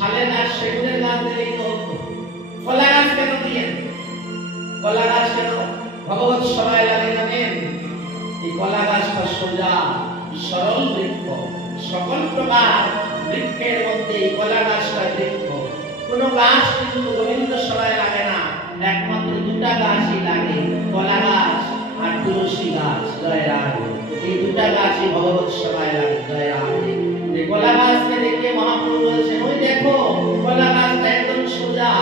শালের গাছ সেগুনের গাছ দিলেই তো হতো। কলা গাছ কেন দিলেন? কলা গাছ কেন ভগবত সভায় লাগে জানেন? এই কলা গাছটা সোজা সরল বৃক্ষ, সকল প্রকার বৃক্ষের মধ্যে এই কলা গাছটা বৃক্ষ। কোন গাছ কিন্তু গোবিন্দ সভায় লাগে না, একমাত্র দুটা গাছই লাগে, কলা গাছ আর তুলসী গাছ। জয় রাধে। এই দুটা গাছই ভগবত সভায় লাগে। জয় রাধে। এই কলা গাছকে দেখে মহাপ্রভু বলছেন, ওই দেখো কলা গাছটা একদম সোজা।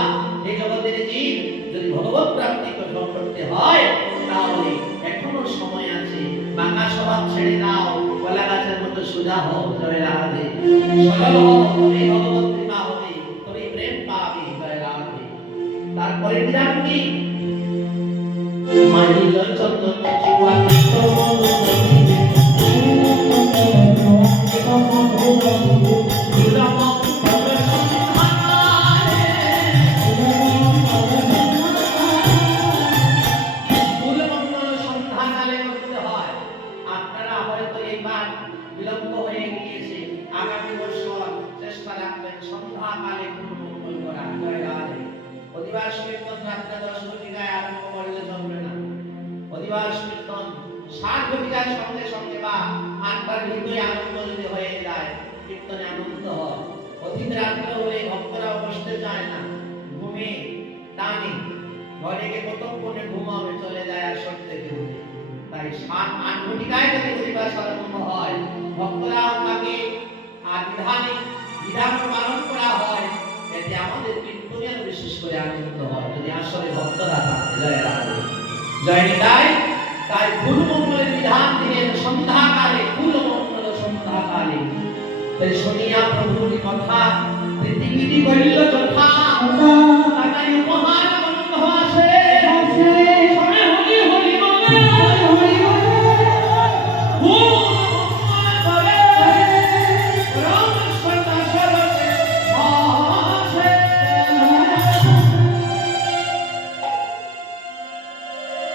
এই জগতের জীব যদি ভগবত প্রাপ্তি করতে হয় তাহলে এখনো সময় আছে, বাঁকা স্বভাব ছেড়ে দাও, কলা গাছের মতো সোজা হও। জয় রাধে। সরল হও, তবে ভগবত কৃপা হবে, তবে প্রেম পাবে। জয় রাধে। তারপরে বিরাট কি মাইল চন্দন চিওয়া বিলম্ব হয়ে গিয়েছে, আগামী বছর চেষ্টা রাখবেন সন্ধ্যাকালে মঙ্গল করা। জয় রাধে। অধিবাস কীর্তন রাত্রে 10 ঘটিকায় আরম্ভ করলে চলবে না। অধিবাস কীর্তন 7 ঘটিকার সঙ্গে সঙ্গে বা 8টার ভিতরে আরম্ভ যদি হয়ে যায়, কীর্তনে আনন্দ হয়। অধিক রাত্রে হলে ভক্তরা বসতে চায় না, ঘুমে টানে, ঘরে গিয়ে কতক্ষণে ঘুমাবে, চলে যায় আসর থেকে উঠে। তাই 7-8 ঘটিকায় যদি অধিবাস আরম্ভ হয়, ভক্তরা তাকে বিধান পালন করা হয়, এতে আমাদের কীর্তনের বিশেষ করে আনন্দ হয় যদি আসলে ভক্তরা থাকে। জয় রাধে। জয় নিতাই। তাই ফুল মঙ্গলের বিধান দিলেন সন্ধ্যাকালে, ফুল মঙ্গল সন্ধ্যাকালে। তাই শুনিয়া প্রভুর কথা পৃথিবী বলিল যথা, তাই উপহার আনন্দ আসে। শোনে হরি হরি বলে, হরি বলে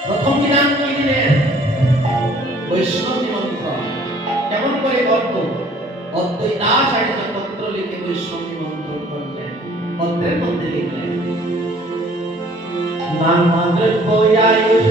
প্রথম বিধান কি দিলেন? বৈষ্ণব নিমন্ত্রণ। কেমন করে করব? অদ্বৈতাচার্য পত্র লিখে বৈষ্ণব নিমন্ত্রণ করলেন। পত্রের মধ্যে লিখলেন, নানা দ্রব্যায়ুধ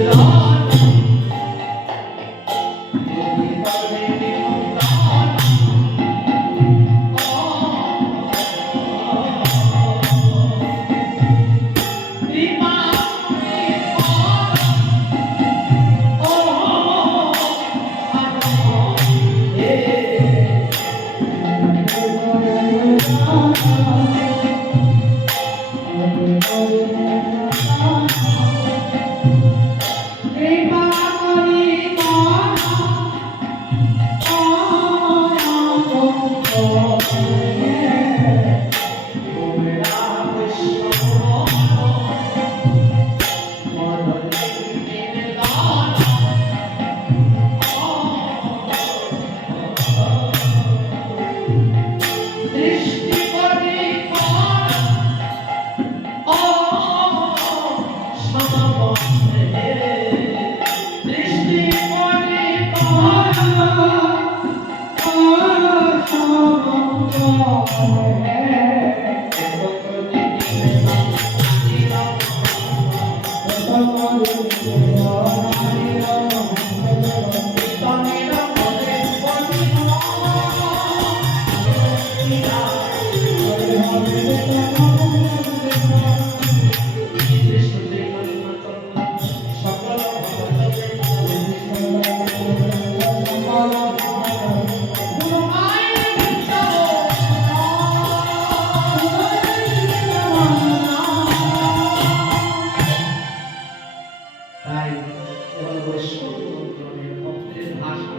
ভাষা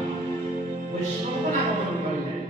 বৈষ্ণব আগমন করলেন।